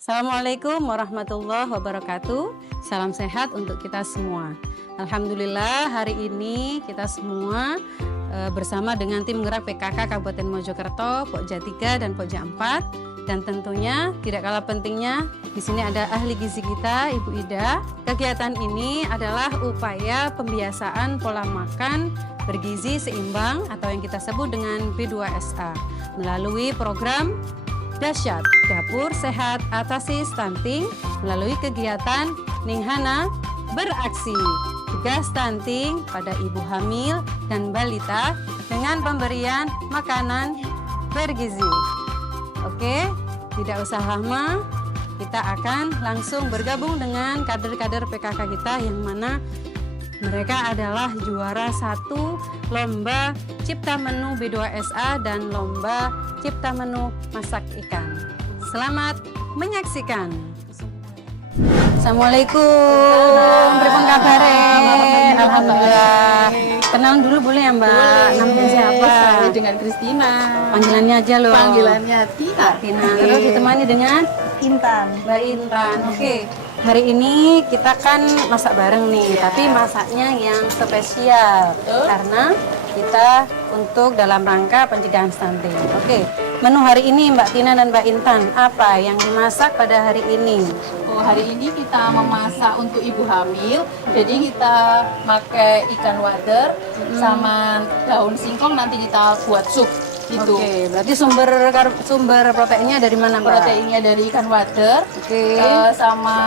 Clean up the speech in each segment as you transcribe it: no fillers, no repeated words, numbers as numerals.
Assalamualaikum warahmatullahi wabarakatuh. Salam sehat untuk kita semua. Alhamdulillah hari ini kita semua bersama dengan tim gerak PKK Kabupaten Mojokerto, Pokja 3 dan Pokja 4. Dan tentunya tidak kalah pentingnya di sini ada ahli gizi kita, Ibu Ida. Kegiatan ini adalah upaya pembiasaan pola makan bergizi seimbang atau yang kita sebut dengan B2SA melalui program Dahsyat Dapur Sehat Atasi Stunting melalui kegiatan Ninghana Beraksi Cegah Stunting pada ibu hamil dan balita dengan pemberian makanan bergizi. Oke, tidak usah lama, kita akan langsung bergabung dengan kader-kader PKK kita yang mana mereka adalah juara 1 lomba cipta menu B2SA dan lomba cipta menu masak ikan. Selamat menyaksikan. Assalamualaikum. Pripun kabare? Alhamdulillah. Kenalan dulu boleh ya Mbak? Namanya siapa? Saya dengan Kristina. Panggilannya aja loh. Panggilannya Tina. Tina. Terus ditemani dengan Intan. Mbak Intan. Oke. Hari ini kita kan masak bareng nih, tapi masaknya yang spesial karena kita untuk dalam rangka pencegahan stunting. Oke. Menu hari ini Mbak Tina dan Mbak Intan, apa yang dimasak pada hari ini? Oh, hari ini kita memasak untuk ibu hamil. Jadi kita pakai ikan wader sama daun singkong, nanti kita buat sup gitu. Oke, berarti sumber proteinnya dari mana, Mbak? Proteinnya dari ikan wader. Oke. Sama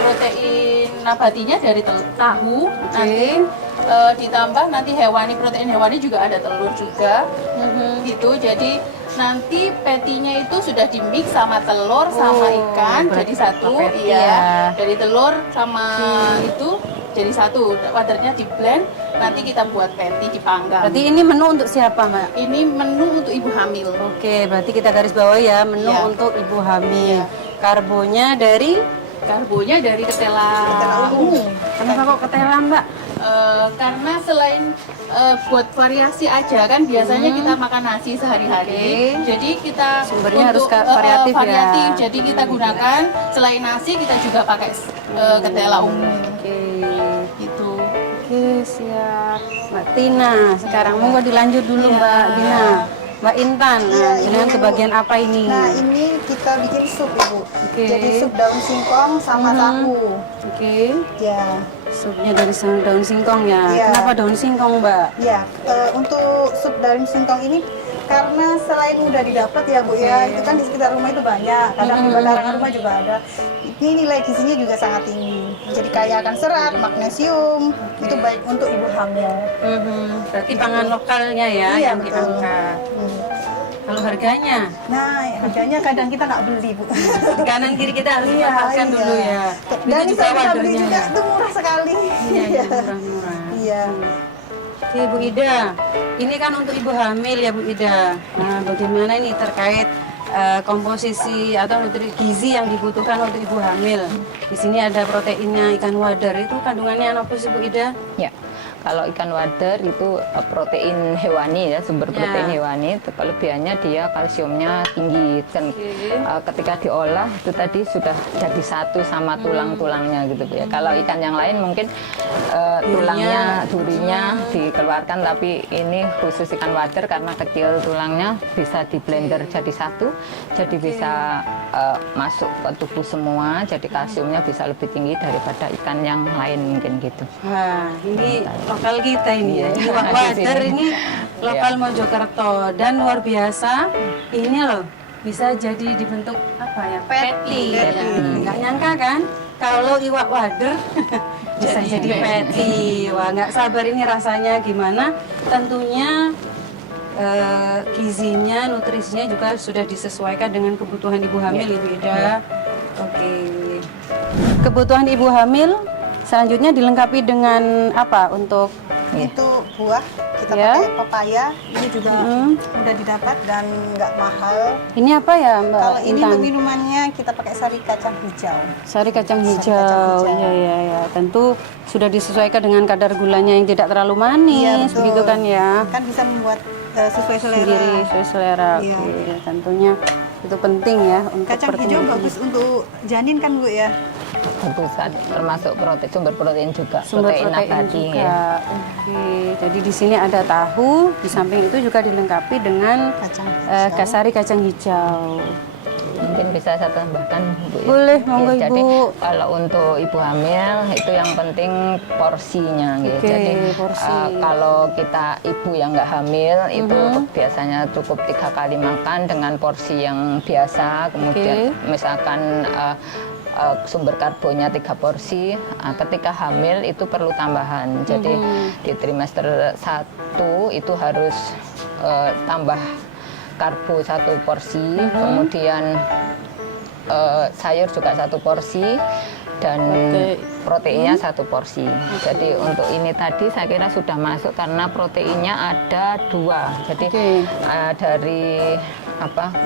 protein nabatinya dari tahu. Nanti ditambah nanti protein hewani juga ada telur juga. Gitu. Jadi nanti patinya itu sudah di-mix sama telur sama ikan jadi satu. patty Iya. ya. Dari telur sama itu jadi satu. Wadernya di-blend, nanti kita buat patty dipanggang. Berarti ini menu untuk siapa, Mbak? Ini menu untuk ibu hamil. Oke, berarti kita garis bawah ya, menu Iya. untuk ibu hamil. Iya. Karbonya dari Karbonya dari ketela ungu. kenapa kok ketela, Mbak? Karena selain buat variasi aja kan biasanya kita makan nasi sehari-hari. Oke. Jadi kita Sumbernya harus untuk, variatif ya. variatif. Jadi kita gunakan selain nasi kita juga pakai ketela ungu. Oke. Gitu. Oke, siap. Mbak Tina, sekarang monggo dilanjut dulu Iya. Mbak Tina. Mbak Intan, nah, dengan kebagian apa ini? Nah, ini kita bikin sup, Ibu. Oke. Jadi sup daun singkong sama tahu. Oke, Ya. supnya dari daun singkong ya. Iya. Kenapa daun singkong, Mbak? Ya, untuk sup daun singkong ini karena selain mudah didapat ya, Bu ya, itu kan di sekitar rumah itu banyak. Kadang di bantaran rumah juga ada. Ini nilai gizinya juga sangat tinggi. Jadi kaya akan serat, magnesium. Itu baik untuk ibu hamil. Berarti pangan lokalnya ya Iya, yang betul. diangkat. Kalau harganya, Nah, harganya kadang kita nggak beli, Bu. di kanan kiri kita harus Iya, memanfaatkan iya. dulu ya. Dan Itu juga saya bisa beli wadernya juga, ya. itu murah sekali. Iya, iya, murah-murah. Iya. Oke, Bu Ida, ini kan untuk ibu hamil ya Bu Ida. Nah, bagaimana ini terkait komposisi atau gizi yang dibutuhkan untuk ibu hamil? Di sini ada proteinnya ikan wader, itu kandungannya apa sih Bu Ida? Ya, kalau ikan wader itu protein hewani ya, sumber protein hewani. Kelebihannya dia kalsiumnya tinggi dan ketika diolah itu tadi sudah jadi satu sama tulang-tulangnya gitu ya. Kalau ikan yang lain mungkin tulangnya, durinya dikeluarkan, tapi ini khusus ikan wader karena kecil tulangnya bisa di blender jadi satu, jadi bisa masuk ke tubuh semua, jadi kalsiumnya bisa lebih tinggi daripada ikan yang lain mungkin gitu. Wah, ini lokal kita ini ya. Ini Iya, di wader sini. ini lokal Mojokerto dan luar biasa. Ini loh bisa jadi dibentuk apa ya? Patty. Ya. Nggak nyangka kan kalau iwak wader bisa jadi patty. Wah, nggak sabar ini rasanya gimana. Tentunya gizinya, nutrisinya juga sudah disesuaikan dengan kebutuhan ibu hamil, Ibu Ida. Oke. Kebutuhan ibu hamil selanjutnya dilengkapi dengan apa untuk Itu buah kita Ya. pakai pepaya, ini juga mudah didapat dan nggak mahal. ini apa ya Mbak Kalau ini Intan? untuk minumannya kita pakai sari kacang hijau. Sari kacang Sari hijau. kacang hijau. Iya iya ya. Tentu sudah disesuaikan dengan kadar gulanya yang tidak terlalu manis, betul. begitu kan ya. Kan bisa membuat sesuai selera. Sendiri sesuai selera. Iya. Oke, tentunya Itu penting ya untuk Kacang hijau pertumbuhan. bagus untuk janin kan Bu ya? Bagus, termasuk sumber protein juga, Sumber protein nabati juga. ya. Oke, jadi di sini ada tahu, di samping itu juga dilengkapi dengan Kacang kasari kacang hijau. Mungkin bisa saya tambahkan, Bu ya. Boleh, monggo, Ya, jadi Ibu. kalau untuk ibu hamil itu yang penting porsinya gitu. Oke, Jadi porsi. kalau kita ibu yang nggak hamil itu biasanya cukup 3 kali makan dengan porsi yang biasa. Kemudian misalkan sumber karbonnya 3 porsi. Ketika hamil itu perlu tambahan. Jadi di trimester 1 itu harus tambah karbo 1 porsi, kemudian sayur juga 1 porsi, dan proteinnya 1 porsi. Jadi untuk ini tadi saya kira sudah masuk karena proteinnya ada 2. Jadi dari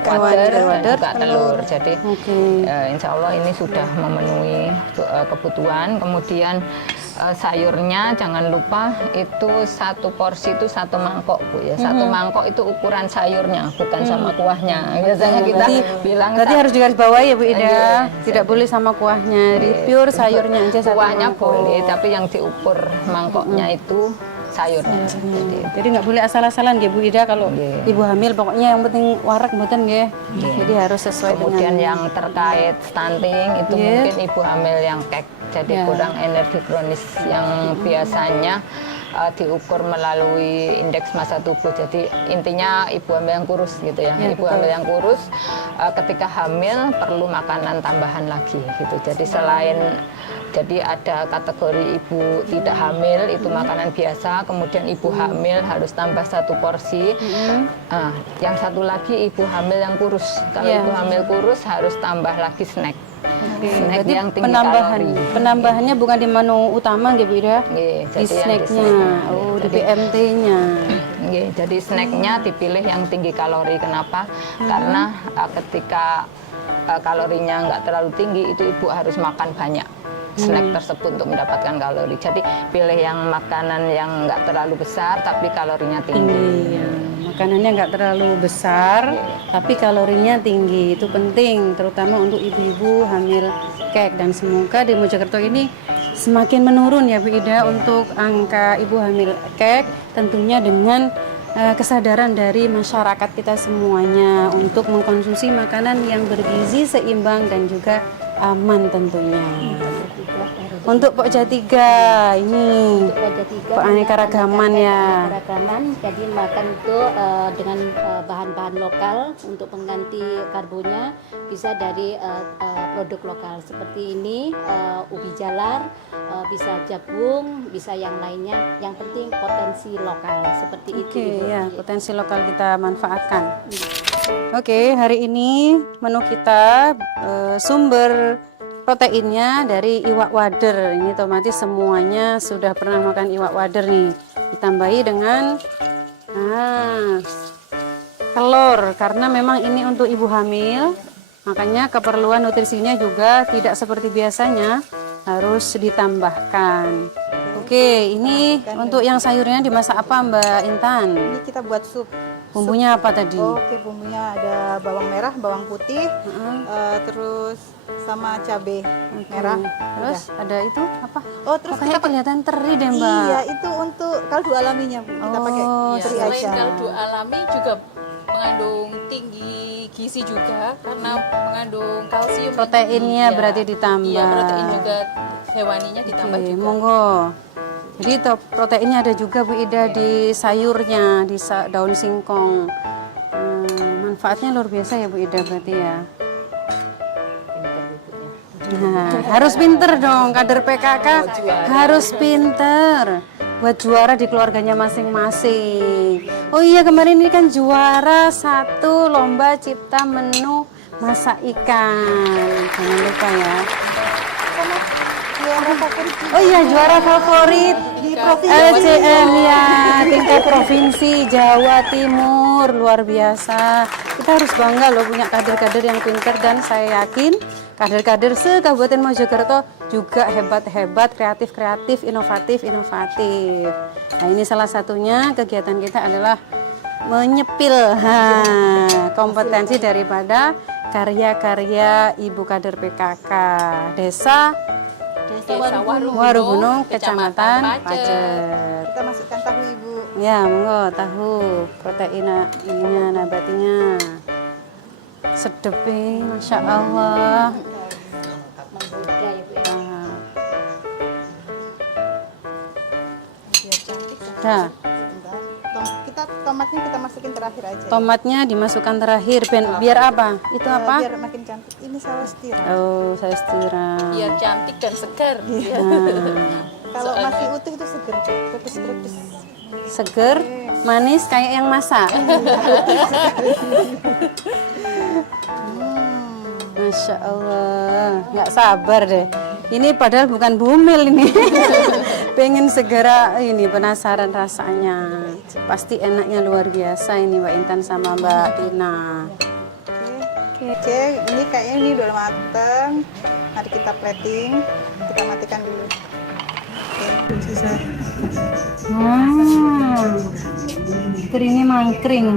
wader juga telur. Jadi insya Allah ini sudah memenuhi kebutuhan. Kemudian sayurnya jangan lupa itu 1 porsi itu 1 mangkok Bu ya. 1 mangkok itu ukuran sayurnya, bukan sama kuahnya. Biasanya kita bilang Berarti harus digarisbawahi ya Bu Ida. Tidak boleh sama kuahnya. Jadi pure sayurnya aja 1 kuahnya mangkok. boleh, tapi yang diukur mangkoknya itu sayurnya. Jadi nggak boleh asal-asalan ya Bu Ida kalau ibu hamil, pokoknya yang penting warak mboten nggih. Jadi harus sesuai Kemudian dengan yang terkait stunting itu mungkin ibu hamil yang kek, jadi kurang energi kronis yang biasanya diukur melalui indeks massa tubuh. Jadi intinya ibu hamil yang kurus gitu ya. Ibu hamil yang kurus ketika hamil perlu makanan tambahan lagi gitu. Jadi selain ada kategori ibu tidak hamil itu makanan biasa, kemudian ibu hamil harus tambah 1 porsi. Yang satu lagi ibu hamil yang kurus. Kalau ibu hamil kurus harus tambah lagi snack. Snack berarti yang tinggi kalori. penambahannya bukan di menu utama nggih Bu Ida. Nggih, Di jadi yang snacknya, di PMT-nya. Nggih, jadi snacknya dipilih yang tinggi kalori. Kenapa? Karena ketika kalorinya nggak terlalu tinggi itu ibu harus makan banyak snack tersebut untuk mendapatkan kalori. Jadi pilih yang makanan yang nggak terlalu besar tapi kalorinya tinggi. Makanannya nggak terlalu besar, tapi kalorinya tinggi. Itu penting, terutama untuk ibu-ibu hamil kek. Dan semoga di Mojokerto ini semakin menurun ya Bu Ida untuk angka ibu hamil kek. Tentunya dengan kesadaran dari masyarakat kita semuanya untuk mengkonsumsi makanan yang bergizi, seimbang, dan juga aman tentunya. Untuk Pokja 3 ini aneka ragaman ya. Ragaman, jadi makan itu dengan bahan-bahan lokal untuk pengganti karbonya bisa dari produk lokal seperti ini, ubi jalar, bisa jagung, bisa yang lainnya. Yang penting potensi lokal seperti itu. Ibu. Ya, potensi lokal kita manfaatkan. Oke, hari ini menu kita sumber proteinnya dari iwak wader. Ini otomatis semuanya sudah pernah makan iwak wader nih. Ditambahi dengan telur, karena memang ini untuk ibu hamil. Makanya keperluan nutrisinya juga tidak seperti biasanya, harus ditambahkan. Oke, ini untuk yang sayurnya dimasak apa Mbak Intan? Ini kita buat sup. Bumbunya apa tadi? Oke, bumbunya ada bawang merah, bawang putih, terus sama cabai merah. Terus ada itu apa? Oh, terus kayak kelihatan teri deh Mbak. Iya, itu untuk kaldu alaminya Bu. Kita pakai teri Selain aja. kaldu alami juga mengandung tinggi gizi juga karena mengandung kalsium. Proteinnya berarti ditambah. Iya, protein juga hewaninya ditambah Oke, juga. monggo. Jadi proteinnya ada juga Bu Ida di sayurnya, di daun singkong. Manfaatnya luar biasa ya Bu Ida berarti ya. Nah, harus pinter dong, kader PKK harus pinter buat juara di keluarganya masing-masing. Oh iya, kemarin ini kan juara 1 lomba cipta menu masak ikan. Jangan lupa ya. Oh iya, juara favorit Di provinsi LCM ya, tingkat provinsi Jawa Timur, luar biasa. Kita harus bangga loh punya kader-kader yang pinter, dan saya yakin kader-kader se-Kabupaten Mojokerto juga hebat-hebat, kreatif-kreatif, inovatif-inovatif. Nah, ini salah satunya kegiatan kita adalah menyepil kompetensi daripada karya-karya Ibu Kader PKK Desa Warugunung, Kecamatan Pacet. Kita masukkan tahu Ibu. Ya, monggo tahu protein ininya nabatinya. Sedep, Masya Allah. Menggoda ya Bu ya. Nah, Biar cantik. dah. Sebentar. Tomatnya kita masukin terakhir aja. Tomatnya dimasukkan terakhir, biar apa? Itu apa? Biar makin cantik. Ini saus tiram. Oh, saya tiram. Biar cantik dan segar. Kalau masih utuh itu seger, krepes-krepes. Seger, manis kayak yang masak. Masya Allah, nggak sabar deh. Ini padahal bukan bumil ini. Pengen segera ini, penasaran rasanya. Pasti enaknya luar biasa ini Mbak Intan sama Mbak Tina. Oke, ini kayaknya ini udah mateng. Mari kita plating. Kita matikan dulu. Oke, sisa. Keringnya mangkring.